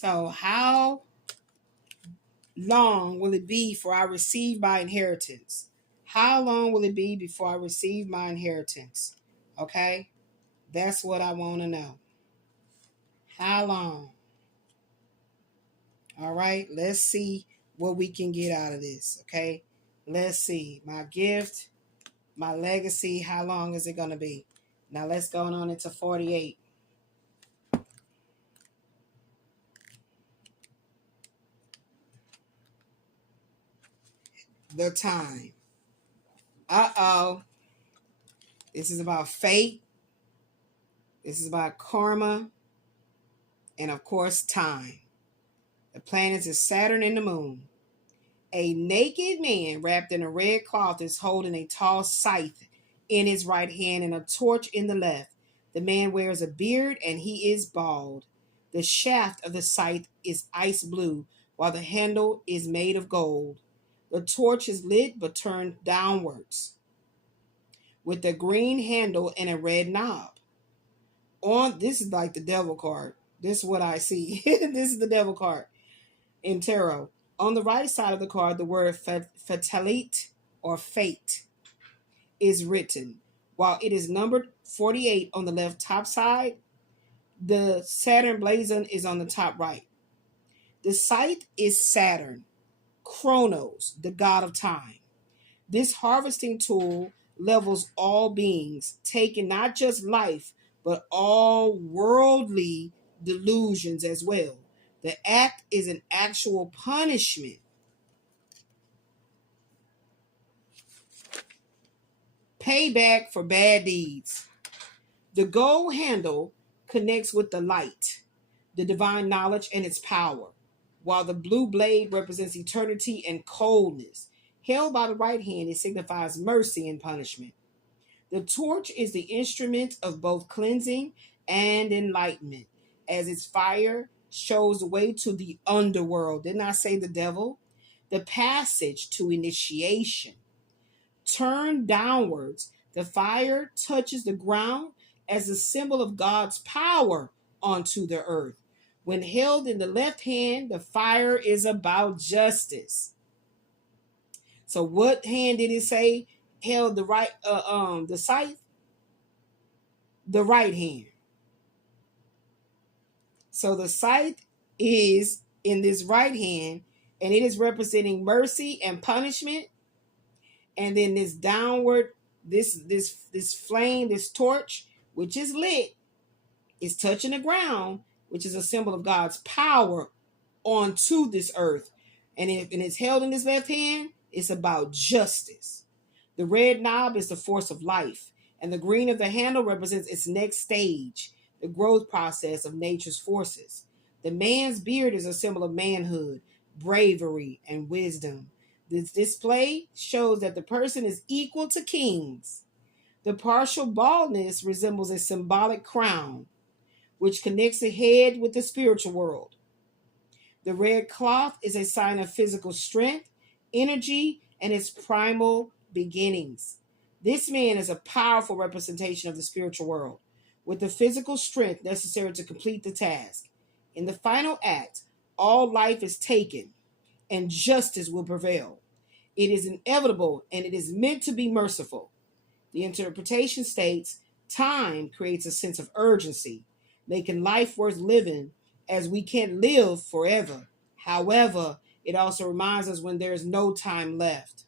So how long will it be before I receive my inheritance? How long will it be before I receive my inheritance? Okay? That's what I want to know. How long? All right, let's see what we can get out of this. Okay, let's see. My gift, my legacy, how long is it going to be? Now let's go on into 48. The time. Uh-oh. This is about fate. This is about karma. And of course, time. The planets is Saturn and the moon. A naked man wrapped in a red cloth is holding a tall scythe in his right hand and a torch in the left. The man wears a beard and he is bald. The shaft of the scythe is ice blue, while the handle is made of gold. The torch is lit but turned downwards, with a green handle and a red knob. This is like the devil card. This is what I see. This is the devil card in tarot. On the right side of the card, the word fatalite or fate is written. While it is numbered 48 on the left top side, the Saturn blazon is on the top right. The scythe is Saturn, Chronos, the god of time. This harvesting tool levels all beings, taking not just life, but all worldly delusions as well. The act is an actual punishment. Payback for bad deeds. The gold handle connects with the light, the divine knowledge and its power, while the blue blade represents eternity and coldness. Held by the right hand, it signifies mercy and punishment. The torch is the instrument of both cleansing and enlightenment, as its fire shows the way to the underworld. Didn't I say the devil? The passage to initiation. Turned downwards, the fire touches the ground as a symbol of God's power onto the earth. When held in the left hand, the fire is about justice. So what hand did it say held the right the scythe? The right hand. So the scythe is in this right hand, and it is representing mercy and punishment. And then this downward, this flame, this torch, which is lit, is touching the ground, which is a symbol of God's power onto this earth. And it's held in his left hand, it's about justice. The red knob is the force of life, and the green of the handle represents its next stage, the growth process of nature's forces. The man's beard is a symbol of manhood, bravery, and wisdom. This display shows that the person is equal to kings. The partial baldness resembles a symbolic crown, which connects the head with the spiritual world. The red cloth is a sign of physical strength, energy, and its primal beginnings. This man is a powerful representation of the spiritual world, with the physical strength necessary to complete the task. In the final act, all life is taken, and justice will prevail. It is inevitable, and it is meant to be merciful. The interpretation states, time creates a sense of urgency, making life worth living, as we can't live forever. However, it also reminds us when there is no time left.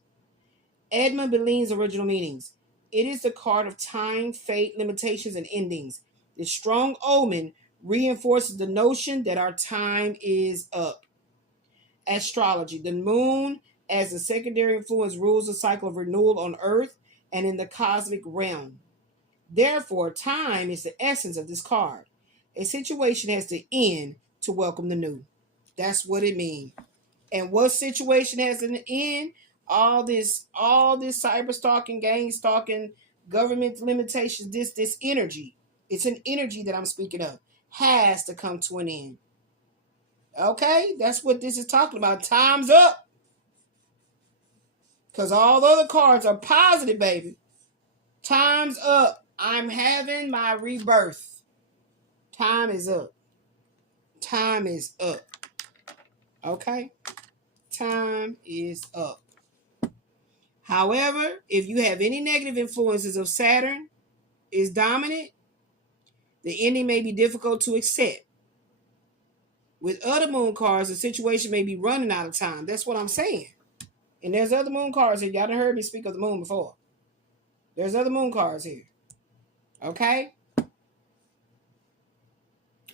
Edmund Belline's original meanings. It is the card of time, fate, limitations, and endings. This strong omen reinforces the notion that our time is up. Astrology. The moon, as a secondary influence, rules the cycle of renewal on Earth and in the cosmic realm. Therefore, time is the essence of this card. A situation has to end to welcome the new. That's what it means. And what situation has an end? All this cyber stalking, gang stalking, government limitations, this energy. It's an energy that I'm speaking of. Has to come to an end. Okay? That's what this is talking about. Time's up. Because all the other cards are positive, baby. Time's up. I'm having my rebirth. Time is up. Time is up. Okay? Time is up. However, if you have any negative influences of Saturn is dominant, the ending may be difficult to accept. With other moon cards, the situation may be running out of time. That's what I'm saying. And there's other moon cards here. Y'all done heard me speak of the moon before. There's other moon cards here. Okay?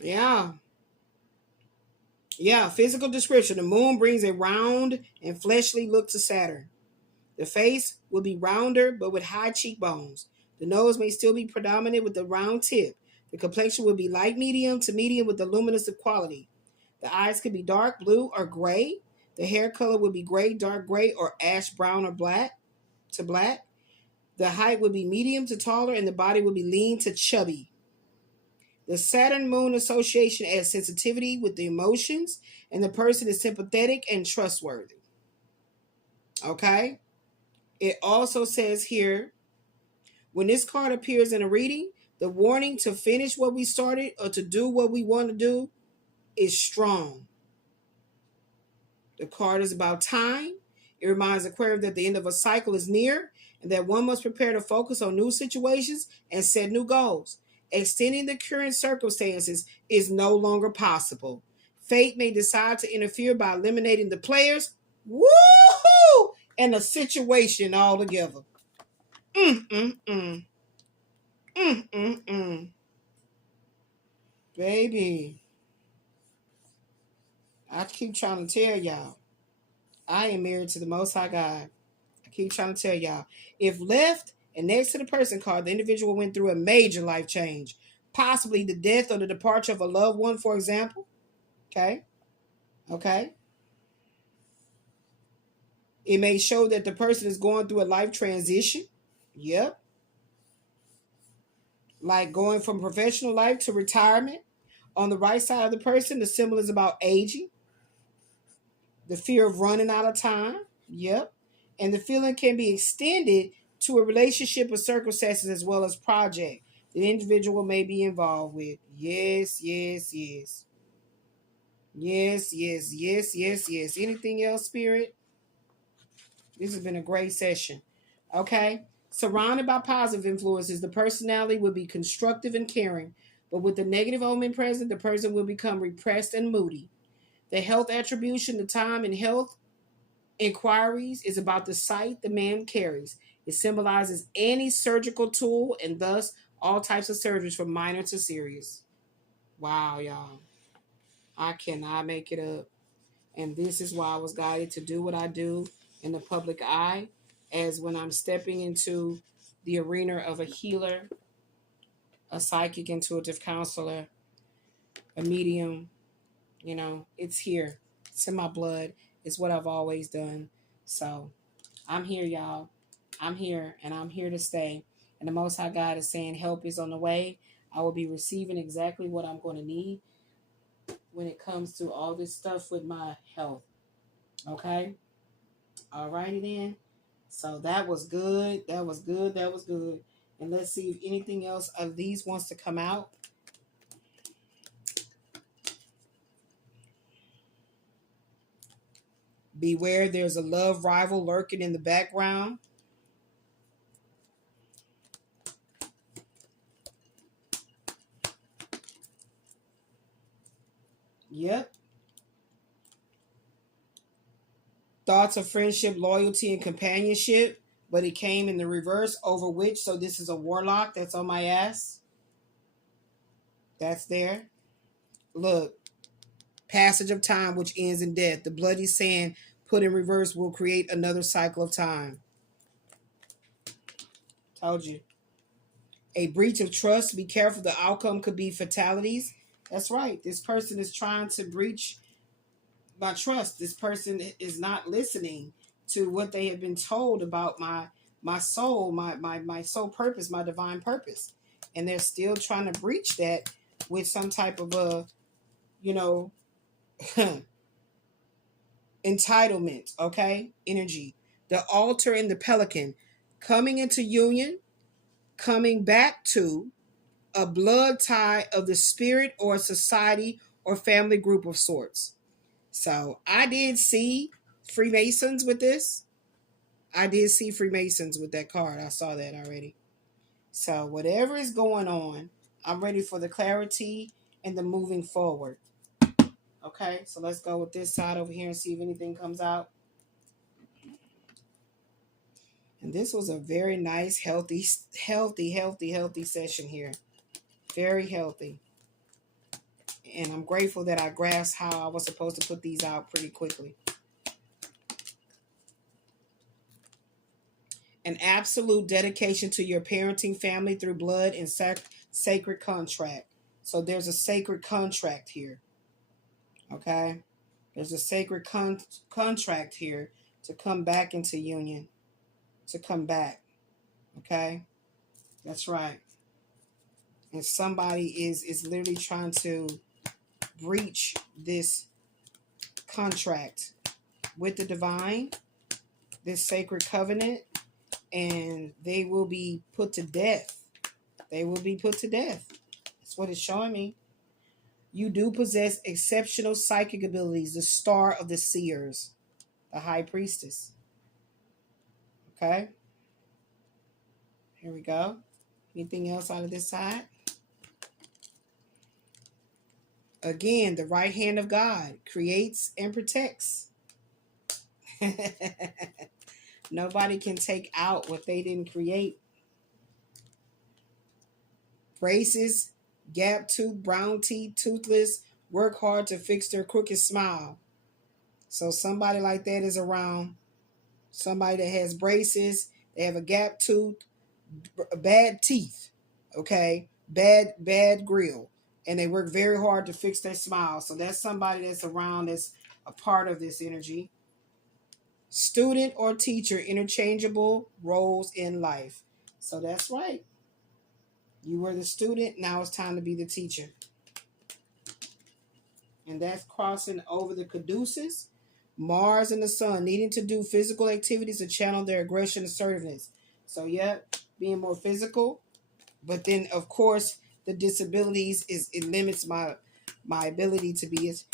Yeah. Yeah, physical description. The moon brings a round and fleshly look to Saturn. The face will be rounder but with high cheekbones. The nose may still be predominant with the round tip. The complexion will be light medium to medium with the luminous quality. The eyes could be dark blue or gray. The hair color would be gray, dark gray, or ash brown or black to black. The height would be medium to taller, and the body would be lean to chubby. The Saturn Moon association adds sensitivity with the emotions, and the person is sympathetic and trustworthy. Okay? It also says here, when this card appears in a reading, the warning to finish what we started or to do what we want to do is strong. The card is about time. It reminds Aquarius that the end of a cycle is near and that one must prepare to focus on new situations and set new goals. Extending the current circumstances is no longer possible. Fate may decide to interfere by eliminating the players, woohoo, and the situation altogether. Baby, I keep trying to tell y'all, I am married to the Most High God. I keep trying to tell y'all, if left and next to the person card, the individual went through a major life change, possibly the death or the departure of a loved one, for example. Okay. It may show that the person is going through a life transition. Yep. Like going from professional life to retirement. On the right side of the person, the symbol is about aging. The fear of running out of time. Yep. And the feeling can be extended to a relationship or circumstances as well as project the individual may be involved with. Yes. Anything else, Spirit? This has been a great session. Okay? Surrounded by positive influences, the personality will be constructive and caring. But with the negative omen present, the person will become repressed and moody. The health attribution, the time and health inquiries is about the sight the man carries. It symbolizes any surgical tool and thus all types of surgeries from minor to serious. Wow, y'all. I cannot make it up. And this is why I was guided to do what I do in the public eye, as when I'm stepping into the arena of a healer, a psychic, intuitive counselor, a medium. You know, it's here. It's in my blood. It's what I've always done. So I'm here, y'all. I'm here, and I'm here to stay. And the Most High God is saying help is on the way. I will be receiving exactly what I'm going to need when it comes to all this stuff with my health. Okay? All righty then. So that was good. That was good. And let's see if anything else of these wants to come out. Beware, there's a love rival lurking in the background. Yep. Thoughts of friendship, loyalty, and companionship, but it came in the reverse, over which, so this is a warlock that's on my ass. That's there. Look. Passage of time, which ends in death. The bloody sand put in reverse will create another cycle of time. Told you. A breach of trust. Be careful. The outcome could be fatalities. That's right. This person is trying to breach my trust. This person is not listening to what they have been told about my soul, my soul purpose, my divine purpose. And they're still trying to breach that with some type of entitlement, okay? Energy. The altar and the pelican coming into union, coming back to a blood tie of the spirit or society or family group of sorts. So I did see Freemasons with this. I did see Freemasons with that card. I saw that already. So whatever is going on, I'm ready for the clarity and the moving forward. Okay, so let's go with this side over here and see if anything comes out. And this was a very nice, healthy session here. Very healthy. And I'm grateful that I grasped how I was supposed to put these out pretty quickly. An absolute dedication to your parenting family through blood and sacred contract. So there's a sacred contract here. Okay? There's a sacred contract here to come back into union. To come back. Okay? That's right. And somebody is literally trying to breach this contract with the divine, this sacred covenant, and they will be put to death. They will be put to death. That's what it's showing me. You do possess exceptional psychic abilities, the star of the seers, the high priestess. Okay? Here we go. Anything else out of this side? Again, the right hand of God creates and protects. Nobody can take out what they didn't create. Braces, gap tooth, brown teeth, toothless, work hard to fix their crooked smile. So somebody like that is around. Somebody that has braces, they have a gap tooth, bad teeth, okay, bad grill, and they work very hard to fix their smile. So that's somebody that's around, that's a part of this energy. Student or teacher, interchangeable roles in life. So that's right. You were the student, now it's time to be the teacher. And that's crossing over the caduceus, Mars and the sun, needing to do physical activities to channel their aggression and assertiveness. So yeah, being more physical. But then of course the disabilities it limits my ability to be as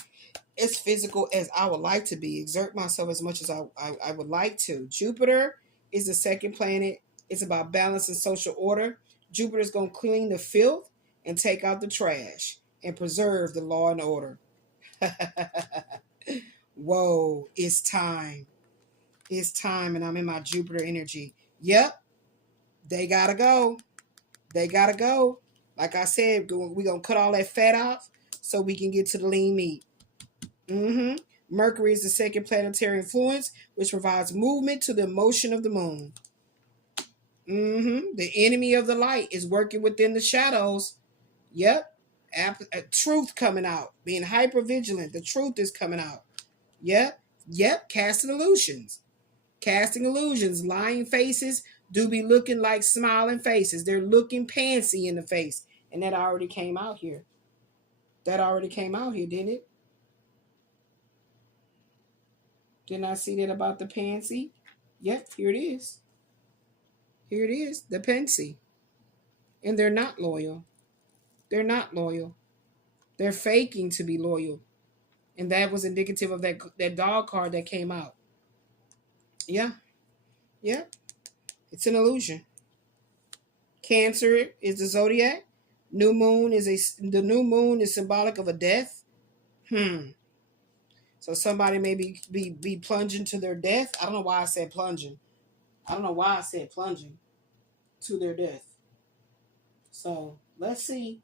physical as I would like to be, exert myself as much as I would like to. Jupiter is the second planet. It's about balance and social order. Jupiter is going to clean the filth and take out the trash and preserve the law and order. Whoa, it's time. It's time, and I'm in my Jupiter energy. Yep, they gotta go. They gotta go. Like I said, we're going to cut all that fat off so we can get to the lean meat. Mercury is the second planetary influence, which provides movement to the motion of the moon. The enemy of the light is working within the shadows. Yep. Truth coming out. Being hyper vigilant. The truth is coming out. Yep. Casting illusions. Lying faces do be looking like smiling faces. They're looking pantsy in the face. And that already came out here. Didn't it? Didn't I see that about the pansy? Yep, here it is. The pansy. And they're not loyal. They're faking to be loyal. And that was indicative of that dog card that came out. Yeah. It's an illusion. Cancer is the zodiac. The new moon is symbolic of a death. So somebody may be plunging to their death. I don't know why I said plunging. To their death. So let's see.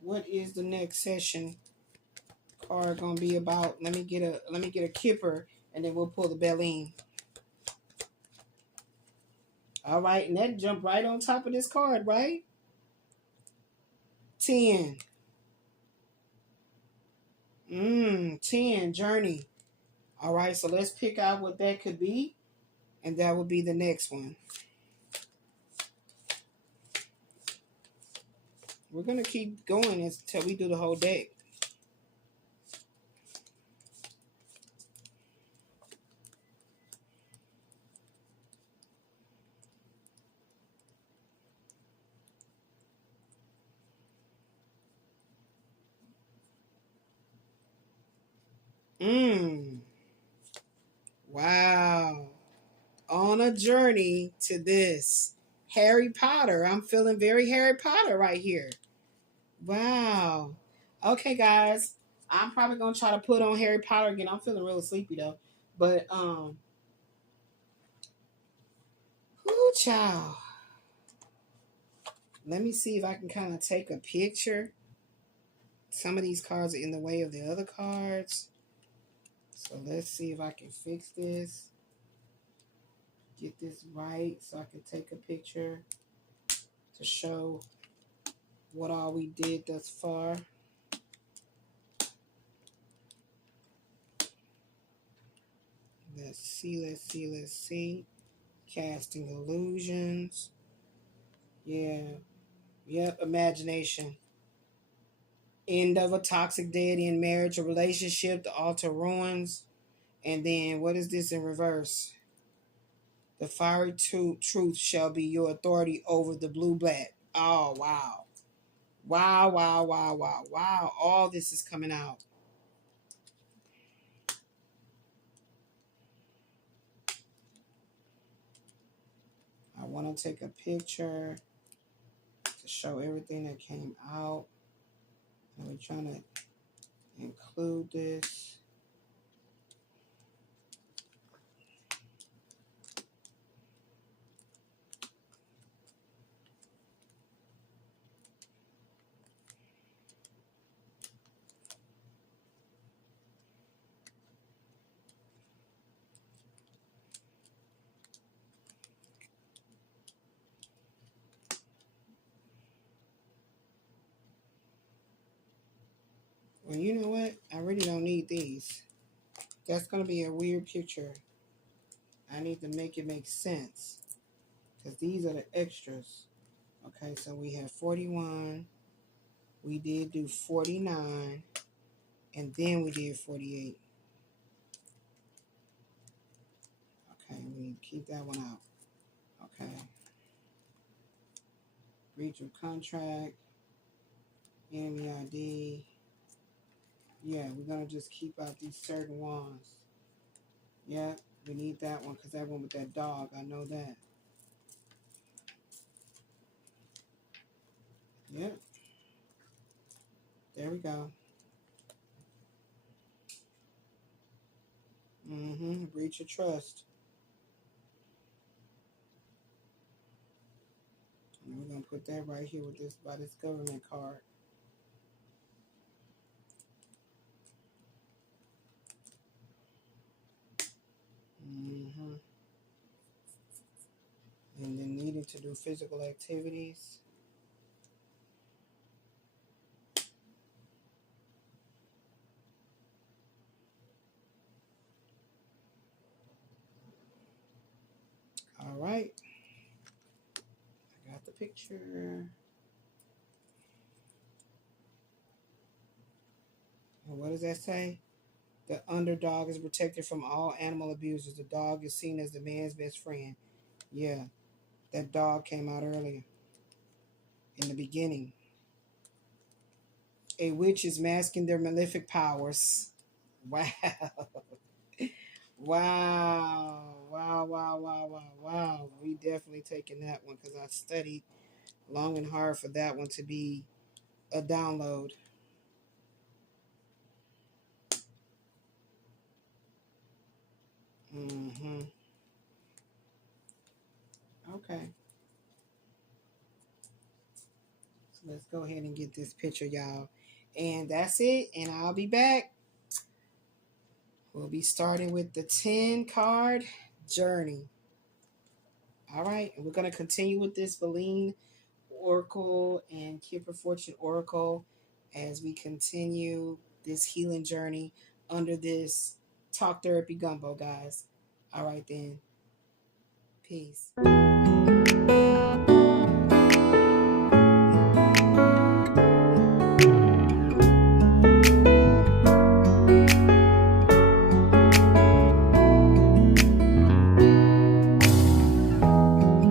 What is the next session card gonna be about? Let me get a kipper, and then we'll pull the BELLINE. All right, and that jumped right on top of this card, right? 10. 10, journey. All right, so let's pick out what that could be, and that will be the next one. We're going to keep going until we do the whole deck. Wow. On a journey to this Harry Potter. I'm feeling very Harry Potter right here. Wow. Okay, guys. I'm probably gonna try to put on Harry Potter again. I'm feeling real sleepy though. But whoo child. Let me see if I can kind of take a picture. Some of these cards are in the way of the other cards. So let's see if I can fix this. Get this right so I can take a picture to show what all we did thus far. Let's see. Casting illusions. Yeah. Yep, imagination. End of a toxic deity in marriage or relationship, the altar ruins. And then what is this in reverse? The fiery truth shall be your authority over the blue-black. Oh, wow. Wow. All this is coming out. I want to take a picture to show everything that came out. And we're trying to include this. Well, you know what? I really don't need these. That's going to be a weird picture. I need to make it make sense. Because these are the extras. Okay, so we have 41. We did do 49. And then we did 48. Okay, we keep that one out. Okay. Breach of contract. Enemy ID. Yeah, we're going to just keep out these certain ones. Yeah, we need that one because that one with that dog. I know that. Yep. There we go. Breach of trust. And we're going to put that right here with this by this government card. And then needing to do physical activities. All right. I got the picture. And what does that say? The underdog is protected from all animal abusers. The dog is seen as the man's best friend. Yeah, that dog came out earlier. In the beginning. A witch is masking their malefic powers. Wow. Wow. We definitely taking that one because I studied long and hard for that one to be a download. Okay. So let's go ahead and get this picture, y'all. And that's it. And I'll be back. We'll be starting with the 10 card journey. All right. And we're going to continue with this BELLINE Oracle and Kipper Fortune Oracle as we continue this healing journey under this talk therapy gumbo, guys. All right, then. Peace.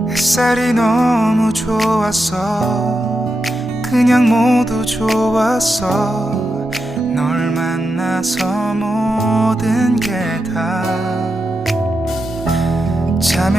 햇살이 너무 좋았어. 그냥 모두 좋았어. 널 만나서 잠에